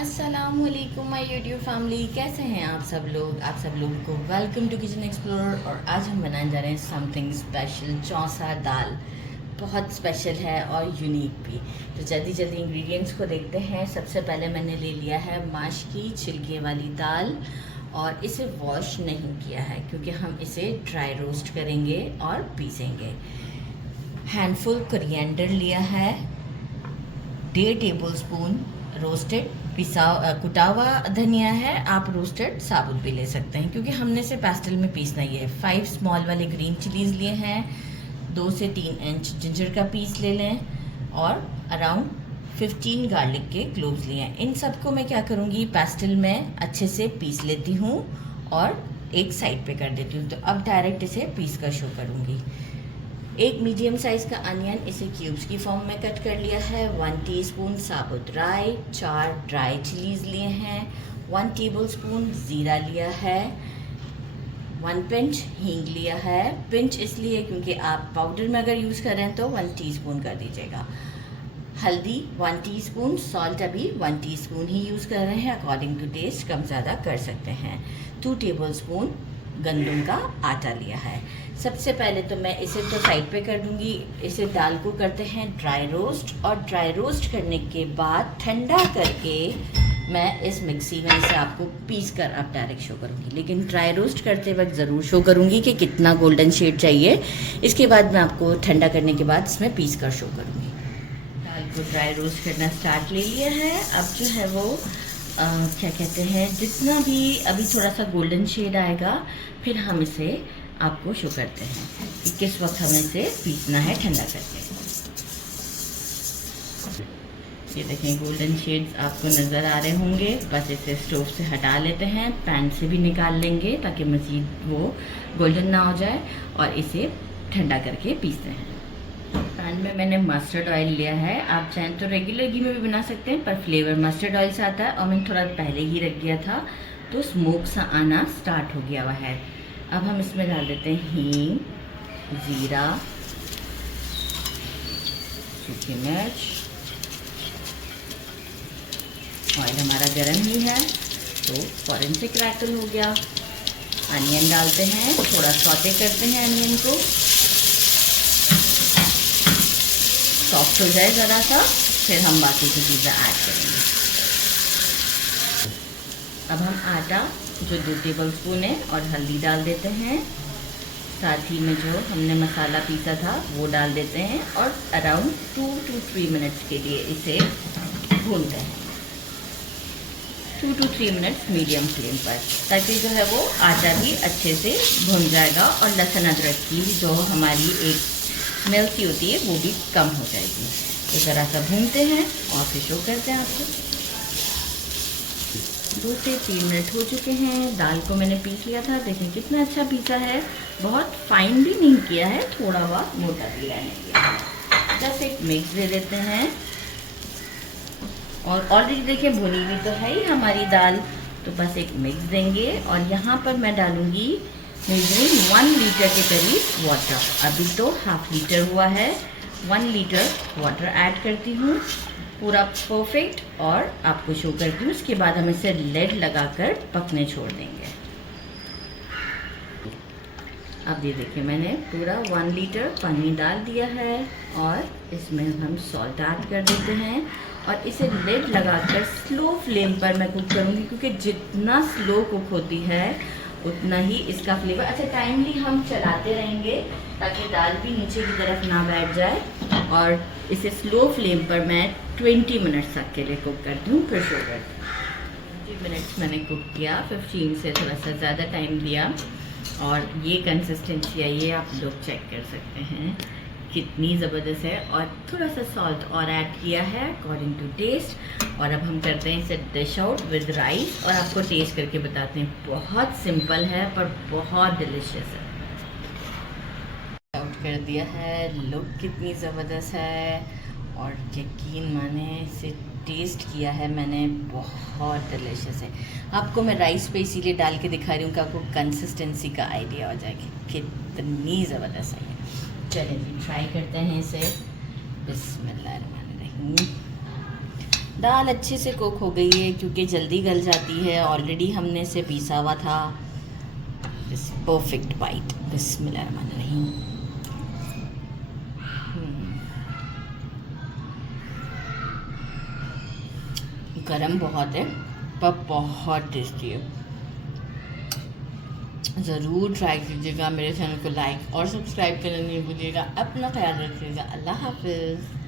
अस्सलामुअलैकुम my YouTube family, कैसे हैं आप सब लोग। आप सब लोगों को वेलकम टू किचन एक्सप्लोरर। और आज हम बनाने जा रहे हैं समथिंग स्पेशल, चौसा दाल। बहुत स्पेशल है और यूनिक भी। तो जल्दी जल्दी इंग्रेडिएंट्स को देखते हैं। सबसे पहले मैंने ले लिया है माश की छिलके वाली दाल और इसे वॉश नहीं किया है क्योंकि हम इसे ड्राई रोस्ट करेंगे और पीसेंगे। हैंडफुल कोरिएंडर लिया है, 1.5 टेबल स्पून रोस्टेड कुटा हुआ धनिया है। आप रोस्टेड साबुत भी ले सकते हैं क्योंकि हमने इसे पेस्टल में पीसना ही है। 5 स्मॉल वाले ग्रीन चिलीज लिए हैं। 2 से 3 इंच जिंजर का पीस ले लें और अराउंड 15 गार्लिक के क्लोव्स लिए हैं। इन सबको मैं क्या करूँगी, पेस्टल में अच्छे से पीस लेती हूँ और एक साइड पे कर देती हूँ। तो अब डायरेक्ट इसे पीस कर शो करूँगी। एक मीडियम साइज़ का अनियन, इसे क्यूब्स की फॉर्म में कट कर लिया है। 1 टीस्पून साबुत राई, 4 ड्राई चिलीज लिए हैं, 1 टेबल स्पून ज़ीरा लिया है, 1 पिंच हींग लिया है। पिंच इसलिए क्योंकि आप पाउडर में अगर यूज़ कर रहे हैं तो 1 टीस्पून कर दीजिएगा। हल्दी 1 टीस्पून, सॉल्ट अभी 1 टीस्पून ही यूज़ कर रहे हैं, अकॉर्डिंग टू टेस्ट कम ज़्यादा कर सकते हैं। 2 टेबल स्पून गंदम का आटा लिया है। सबसे पहले तो मैं इसे तो साइड पे कर दूंगी। इसे दाल को करते हैं ड्राई रोस्ट, और ड्राई रोस्ट करने के बाद ठंडा करके मैं इस मिक्सी में इसे आपको पीस कर अब डायरेक्ट शो करूंगी। लेकिन ड्राई रोस्ट करते वक्त ज़रूर शो करूंगी कि कितना गोल्डन शेड चाहिए। इसके बाद मैं आपको ठंडा करने के बाद इसमें पीस कर शो करूंगी। दाल को ड्राई रोस्ट करना स्टार्ट ले लिया है। अब जो है वो क्या कहते हैं, जितना भी अभी थोड़ा सा गोल्डन शेड आएगा फिर हम इसे आपको शो करते हैं कि किस वक्त हमें इसे पीसना है ठंडा करके। ये देखें गोल्डन शेड्स आपको नज़र आ रहे होंगे। बस इसे स्टोव से हटा लेते हैं, पैन से भी निकाल लेंगे ताकि मज़ीद वो गोल्डन ना हो जाए, और इसे ठंडा करके पीसते हैं। पैन में मैंने मस्टर्ड ऑयल लिया है। आप चाहें तो रेगुलर घी में भी बना सकते हैं, पर फ्लेवर मस्टर्ड ऑयल से आता है और मैंने थोड़ा पहले ही रख दिया था तो स्मोक सा आना स्टार्ट हो गया हुआ है। अब हम इसमें डाल देते हैं हींग, ज़ीरा, सूखी मिर्च। ऑयल हमारा गर्म ही है तो फ़ौरन से क्रैकल हो गया। अनियन डालते हैं, थोड़ा सौते करते हैं अनियन को, सॉफ्ट हो जाए ज़रा सा, फिर हम बाकी की चीज़ें ऐड करेंगे। अब हम आटा जो 2 टेबल स्पून है और हल्दी डाल देते हैं। साथ ही में जो हमने मसाला पीसा था वो डाल देते हैं और अराउंड 2 to 3 मिनट्स के लिए इसे भूनते हैं। 2 to 3 मिनट्स मीडियम फ्लेम पर, ताकि जो है वो आटा भी अच्छे से भुन जाएगा और लहसुन अदरक की जो हमारी एक स्मेल सी होती है वो भी कम हो जाएगी। तो ज़रा सा भूनते हैं और फिर शो करते हैं आपको। 2 से 3 मिनट हो चुके हैं। दाल को मैंने पीस लिया था, देखें कितना अच्छा पीसा है। बहुत फाइन भी नहीं किया है, थोड़ा बहुत मोटा भी रहने दिया है। बस एक मिक्स दे देते हैं, और ऑलरेडी देखिए भुनी हुई तो है ही हमारी दाल, तो बस एक मिक्स देंगे। और यहाँ पर मैं डालूँगी मेजरिंग 1 लीटर के करीब वाटर। अभी तो हाफ लीटर हुआ है, 1 लीटर वाटर ऐड करती हूँ, पूरा परफेक्ट, और आपको शो करती हूँ। उसके बाद हम इसे लेड लगाकर पकने छोड़ देंगे। अब ये देखिए मैंने पूरा 1 लीटर पानी डाल दिया है और इसमें हम सॉल्ट ऐड कर देते हैं और इसे लेड लगाकर स्लो फ्लेम पर मैं कुक करूँगी, क्योंकि जितना स्लो कुक होती है उतना ही इसका फ्लेवर अच्छा। टाइमली हम चलाते रहेंगे ताकि दाल भी नीचे की तरफ ना बैठ जाए। और इसे स्लो फ्लेम पर मैं 20 मिनट्स तक के लिए कुक करती हूँ, फिर शो करती हूँ। 20 मिनट्स मैंने कुक किया, 15 से थोड़ा सा ज़्यादा टाइम दिया, और ये कंसिस्टेंसी है, ये आप लोग चेक कर सकते हैं कितनी ज़बरदस्त है। और थोड़ा सा सॉल्ट और ऐड किया है अकॉर्डिंग टू टेस्ट। और अब हम करते हैं इसे डिश आउट विद राइस, और आपको टेस्ट करके बताते हैं। बहुत सिंपल है पर बहुत डिलीशियस है। आउट कर दिया है, लुक कितनी ज़बरदस्त है, और यकीन माने इसे टेस्ट किया है मैंने, बहुत डिलीशियस है। आपको मैं राइस पे इसीलिए डाल के दिखा रही हूँ कि आपको कंसिस्टेंसी का आइडिया हो जाएगी कितनी ज़बरदस्त है। चलिए जी ट्राई करते हैं इसे। बिस्मिल्लाहिर्रहमानिर्रहीम। दाल अच्छे से कुक हो गई है क्योंकि जल्दी गल जाती है, ऑलरेडी हमने इसे पीसा हुआ था। This perfect bite. बिस्मिल्लाहिर्रहमानिर्रहीम। गरम बहुत है पर बहुत टेस्टी है। ज़रूर ट्राई कीजिएगा। मेरे चैनल को लाइक और सब्सक्राइब करना नहीं भूलिएगा। अपना ख्याल रखिएगा। अल्लाह हाफिज़।